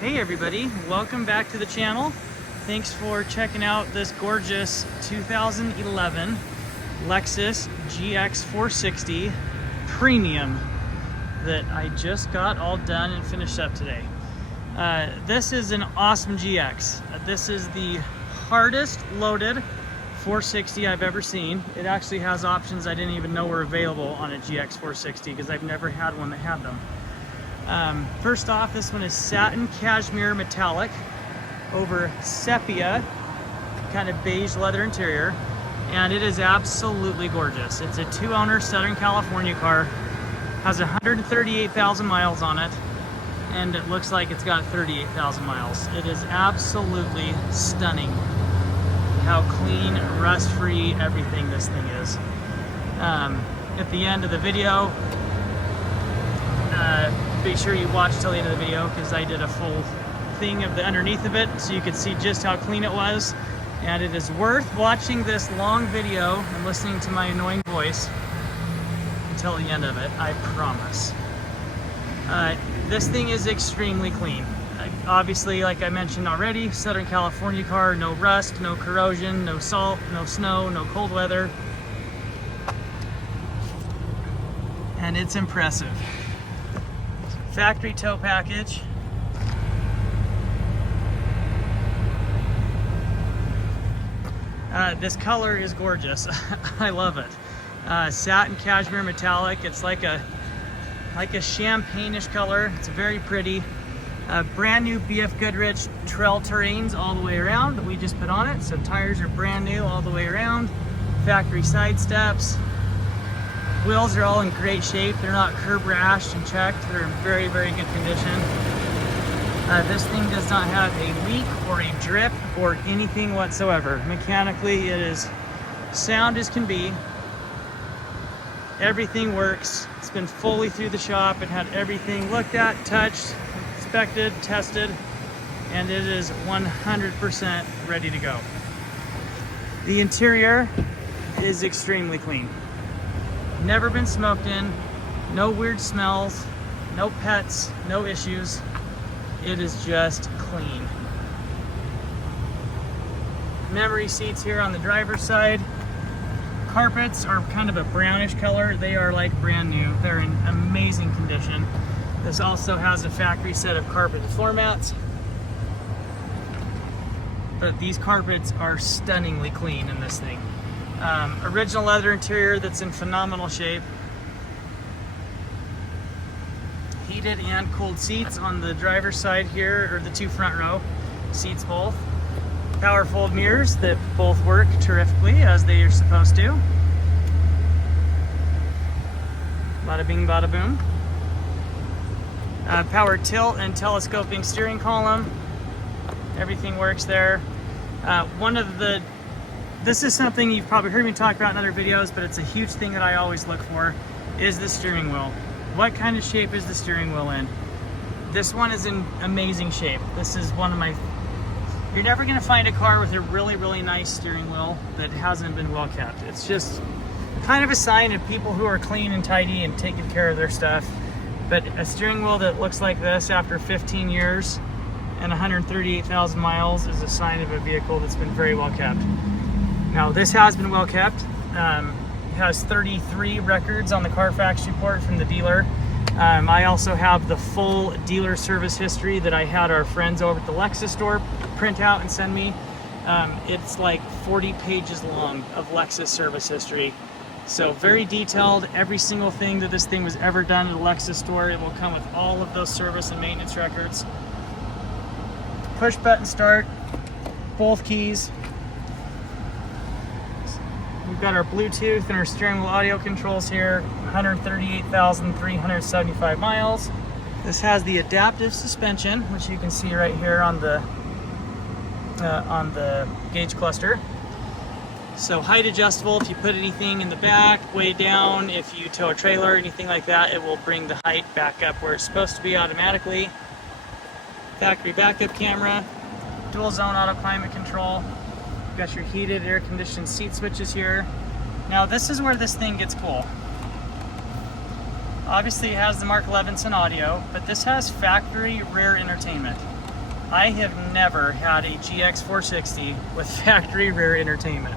Hey everybody, welcome back to the channel. Thanks for checking out this gorgeous 2011 Lexus GX460 Premium that I just got all done and finished up today. This is an awesome GX. This is the hardest loaded 460 I've ever seen. It actually has options I didn't even know were available on a GX460 because I've never had one that had them. First off, this one is satin cashmere metallic over sepia, kind of beige leather interior, and it is absolutely gorgeous. It's a 2-owner Southern California car, has 138,000 miles on it, and it looks like it's got 38,000 miles. It is absolutely stunning how clean, rust-free everything this thing is. At the end of the video, be sure you watch till the end of the video because I did a full thing of the underneath of it so you could see just how clean it was, and it is worth watching this long video and listening to my annoying voice until the end of it, I promise. This thing is extremely clean. Obviously, like I mentioned already, Southern California car, no rust, no corrosion, no salt, no snow, no cold weather, and it's impressive. Factory tow package. This color is gorgeous. I love it. Satin cashmere metallic. It's like a champagne-ish color. It's very pretty. Brand new BF Goodrich trail terrains all the way around that we just put on it. So tires are brand new all the way around. Factory side steps. Wheels are all in great shape. They're not curb rashed and checked. They're in very, very good condition. This thing does not have a leak or a drip or anything whatsoever. Mechanically, it is sound as can be. Everything works. It's been fully through the shop. It had everything looked at, touched, inspected, tested, and it is 100% ready to go. The interior is extremely clean. Never been smoked in, no weird smells, no pets, no issues. It is just clean. Memory seats here on the driver's side. Carpets are kind of a brownish color. They are like brand new. They're in amazing condition. This also has a factory set of carpeted floor mats. But these carpets are stunningly clean in this thing. Original leather interior that's in phenomenal shape. Heated and cooled seats on the driver's side here, or the two front row seats both. Power fold mirrors that both work terrifically as they are supposed to. Bada bing, bada boom. Power tilt and telescoping steering column. Everything works there. This is something you've probably heard me talk about in other videos, but it's a huge thing that I always look for, is the steering wheel. What kind of shape is the steering wheel in? This one is in amazing shape. This is one of my... You're never going to find a car with a really, really nice steering wheel that hasn't been well kept. It's just kind of a sign of people who are clean and tidy and taking care of their stuff. But a steering wheel that looks like this after 15 years and 138,000 miles is a sign of a vehicle that's been very well kept. Now, this has been well kept. It has 33 records on the Carfax report from the dealer. I also have the full dealer service history that I had our friends over at the Lexus store print out and send me. It's like 40 pages long of Lexus service history. So very detailed, every single thing that this thing was ever done at a Lexus store. It will come with all of those service and maintenance records. Push button start, both keys. We've got our Bluetooth and our steering wheel audio controls here. 138,375 miles. This has the adaptive suspension, which you can see right here on the gauge cluster. So height adjustable. If you put anything in the back, way down, if you tow a trailer or anything like that, it will bring the height back up where it's supposed to be automatically. Factory backup camera, dual zone auto climate control. Got your heated, air-conditioned seat switches here. Now this is where this thing gets cool. Obviously it has the Mark Levinson audio, but this has factory rear entertainment. I have never had a GX460 with factory rear entertainment.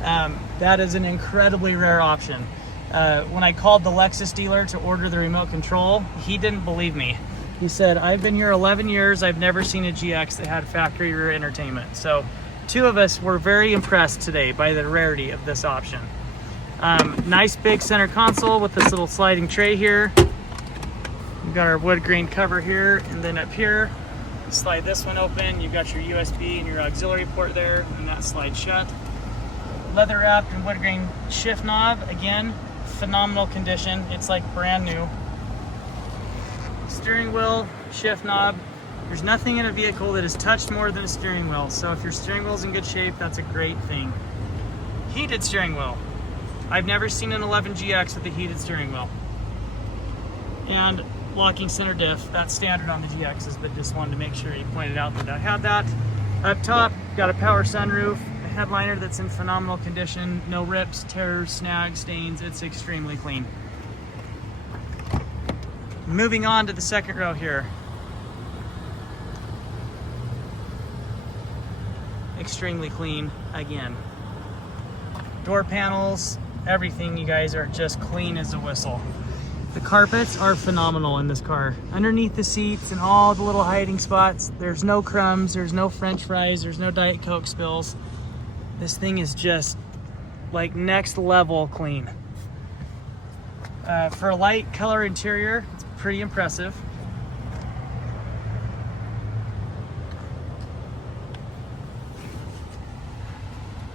That is an incredibly rare option. When I called the Lexus dealer to order the remote control, he didn't believe me. He said, I've been here 11 years, I've never seen a GX that had factory rear entertainment. So two of us were very impressed today by the rarity of this option. Nice big center console with this little sliding tray here. We've got our wood grain cover here, and then up here, slide this one open. You've got your USB and your auxiliary port there, and that slides shut. Leather wrapped and wood grain shift knob, again, phenomenal condition. It's like brand new. Steering wheel, shift knob. There's nothing in a vehicle that is touched more than a steering wheel. So if your steering wheel's in good shape, that's a great thing. Heated steering wheel. I've never seen an 11 GX with a heated steering wheel. And locking center diff, that's standard on the GXs, but just wanted to make sure you pointed out that I had that. Up top, got a power sunroof, a headliner that's in phenomenal condition, no rips, tears, snags, stains, it's extremely clean. Moving on to the second row here. Extremely clean again. Door panels, everything, you guys, are just clean as a whistle. The carpets are phenomenal in this car. Underneath the seats and all the little hiding spots, there's no crumbs, there's no French fries, there's no Diet Coke spills. This thing is just like next level clean. For a light color interior, it's pretty impressive.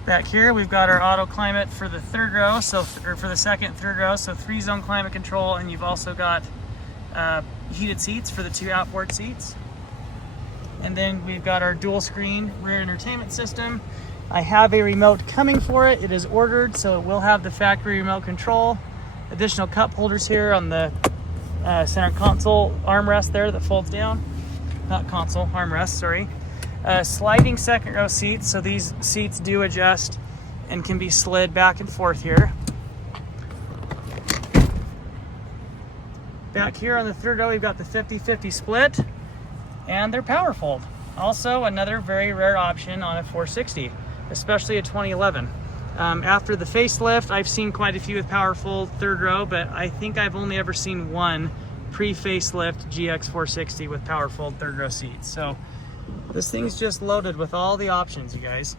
Back here, we've got our auto climate for the third row, or for the second, third row, so 3-zone climate control, and you've also got heated seats for the 2 outboard seats. And then we've got our dual screen rear entertainment system. I have a remote coming for it. It is ordered, so it will have the factory remote control. Additional cup holders here on the center console armrest there that folds down. Not console, armrest, sorry. Sliding second row seats, so these seats do adjust and can be slid back and forth here. Back here on the third row, we've got the 50-50 split, and they're power fold. Also another very rare option on a 460, especially a 2011. After the facelift, I've seen quite a few with power fold third row, but I think I've only ever seen one pre-facelift GX460 with power fold third row seats. So this thing's just loaded with all the options, you guys.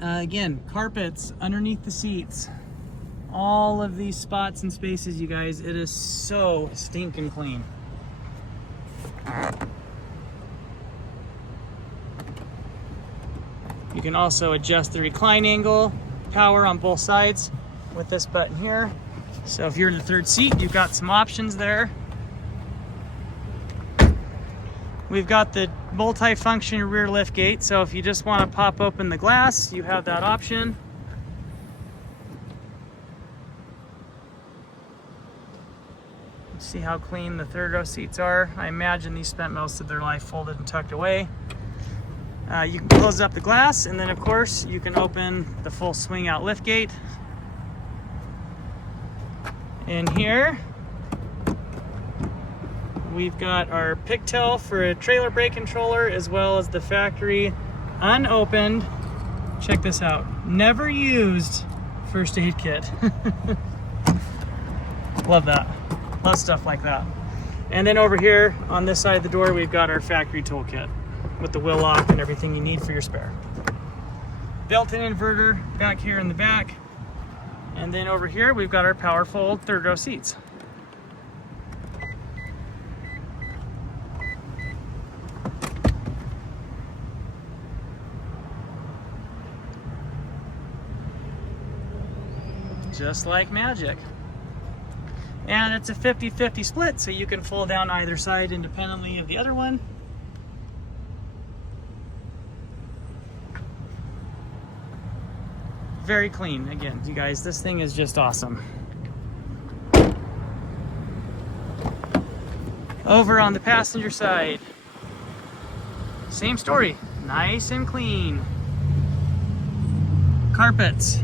Again, carpets underneath the seats. All of these spots and spaces, you guys, it is so stinking clean. You can also adjust the recline angle, power on both sides with this button here. So if you're in the third seat, you've got some options there. We've got the multi-function rear lift gate, so if you just want to pop open the glass, you have that option. See how clean the third row seats are. I imagine these spent most of their life folded and tucked away. You can close up the glass, and then of course you can open the full swing out lift gate. In here, we've got our pigtail for a trailer brake controller, as well as the factory unopened, check this out, never used first aid kit. Love that. Love stuff like that. And then over here on this side of the door, we've got our factory toolkit with the wheel lock and everything you need for your spare. Built-in inverter back here in the back. And then over here, we've got our power fold third row seats. Just like magic. And it's a 50-50 split, so you can fold down either side independently of the other one. Very clean. Again, you guys, this thing is just awesome. Over on the passenger side, same story. Nice and clean. Carpets.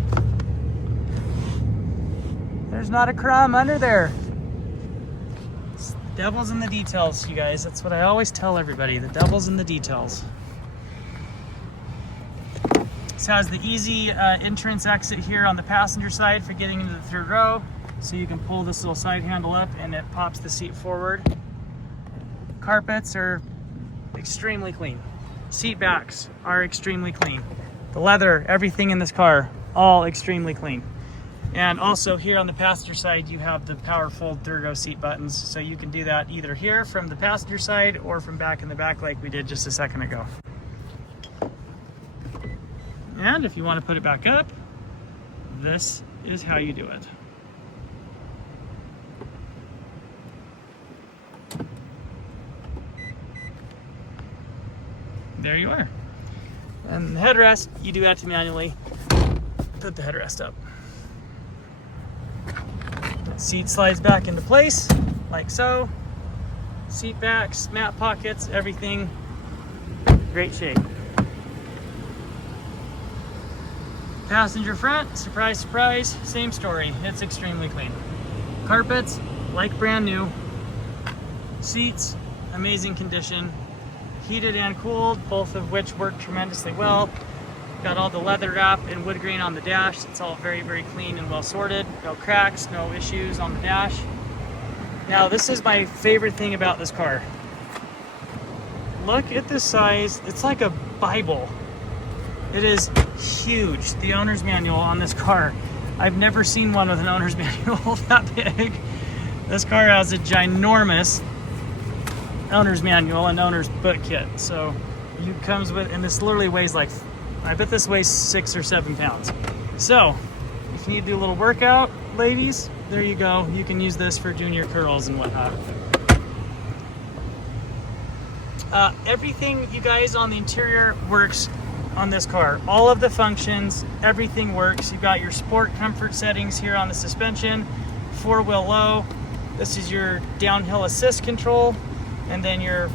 There's not a crumb under there. Devil's in the details, you guys. That's what I always tell everybody. The devil's in the details. This has the easy entrance exit here on the passenger side for getting into the third row. So you can pull this little side handle up and it pops the seat forward. Carpets are extremely clean. Seat backs are extremely clean. The leather, everything in this car, all extremely clean. And also here on the passenger side, you have the powerful third row seat buttons. So you can do that either here from the passenger side or from back in the back like we did just a second ago. And if you want to put it back up, this is how you do it. There you are. And the headrest, you do have to manually put the headrest up. The seat slides back into place, like so. Seat backs, mat pockets, everything, great shape. Passenger front, surprise, surprise, same story. It's extremely clean. Carpets, like brand new. Seats, amazing condition. Heated and cooled, both of which work tremendously well. Got all the leather wrap and wood grain on the dash. It's all very, very clean and well sorted. No cracks, no issues on the dash. Now, this is my favorite thing about this car. Look at the size. It's like a Bible. It is huge, the owner's manual on this car. I've never seen one with an owner's manual that big. This car has a ginormous owner's manual and owner's book kit. So it comes with, and this literally weighs like, I bet this weighs 6 or 7 pounds. So if you need to do a little workout, ladies, there you go. You can use this for doing your curls and whatnot. Everything, you guys, on the interior works on this car. All of the functions, everything works. You've got your sport comfort settings here on the suspension, 4-wheel low. This is your downhill assist control, and then your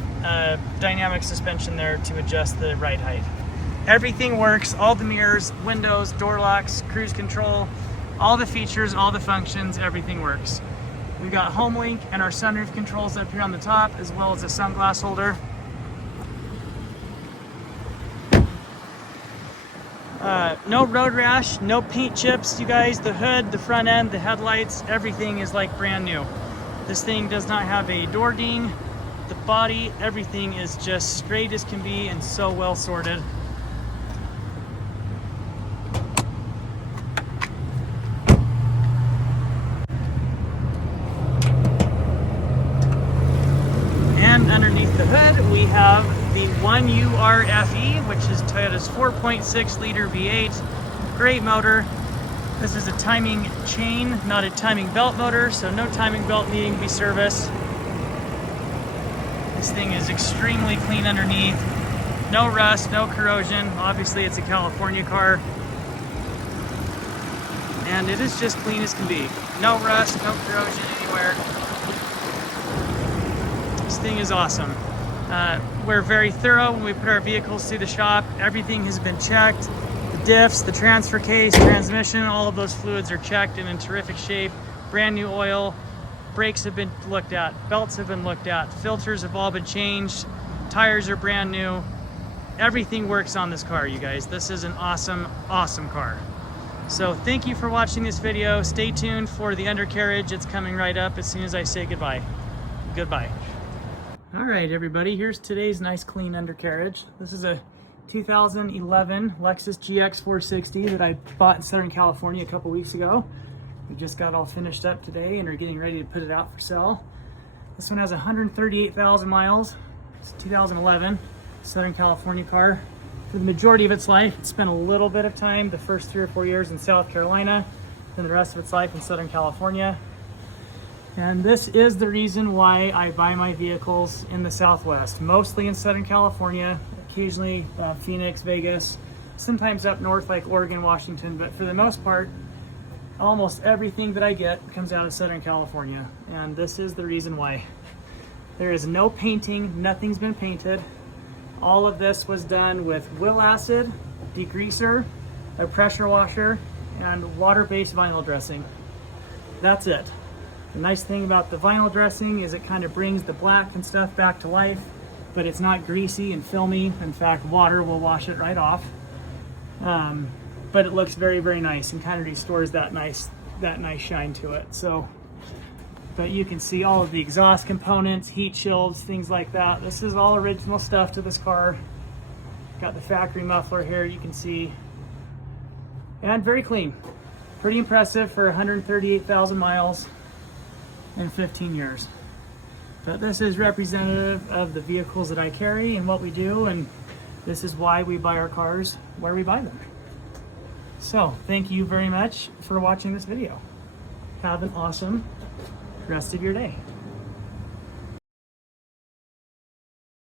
dynamic suspension there to adjust the ride height. Everything works, all the mirrors, windows, door locks, cruise control, all the features, all the functions, everything works. We've got HomeLink and our sunroof controls up here on the top, as well as a sunglass holder. No road rash, no paint chips, you guys. The hood, the front end, the headlights, everything is like brand new. This thing does not have a door ding. The body, everything is just straight as can be and so well sorted. And underneath the hood, we have the 1URFE, which is Toyota's 4.6 liter V8. Great motor. This is a timing chain, not a timing belt motor, so no timing belt needing to be serviced. This thing is extremely clean underneath. No rust, no corrosion. Obviously, it's a California car. And it is just clean as can be. No rust, no corrosion anywhere. This thing is awesome. We're very thorough when we put our vehicles through the shop. Everything has been checked. The diffs, the transfer case, transmission, all of those fluids are checked and in terrific shape. Brand new oil. Brakes have been looked at. Belts have been looked at. Filters have all been changed. Tires are brand new. Everything works on this car, you guys. This is an awesome, awesome car. So thank you for watching this video. Stay tuned for the undercarriage. It's coming right up as soon as I say goodbye. Goodbye. All right, everybody, here's today's nice clean undercarriage. This is a 2011 Lexus GX460 that I bought in Southern California a couple weeks ago. We just got all finished up today and are getting ready to put it out for sale. This one has 138,000 miles. It's 2011 Southern California car. For the majority of its life, it spent a little bit of time, the first 3 or 4 years in South Carolina, then the rest of its life in Southern California. And this is the reason why I buy my vehicles in the Southwest, mostly in Southern California, occasionally Phoenix, Vegas, sometimes up north like Oregon, Washington, but for the most part, almost everything that I get comes out of Southern California. And this is the reason why. There is no painting, nothing's been painted. All of this was done with wheel acid, degreaser, a pressure washer, and water-based vinyl dressing. That's it. The nice thing about the vinyl dressing is it kind of brings the black and stuff back to life, but it's not greasy and filmy. In fact, water will wash it right off. But it looks very, very nice and kind of restores that nice shine to it. So, but you can see all of the exhaust components, heat shields, things like that. This is all original stuff to this car. Got the factory muffler here, you can see. And very clean. Pretty impressive for 138,000 miles in 15 years. But this is representative of the vehicles that I carry and what we do, and this is why we buy our cars where we buy them. So, thank you very much for watching this video. Have an awesome rest of your day.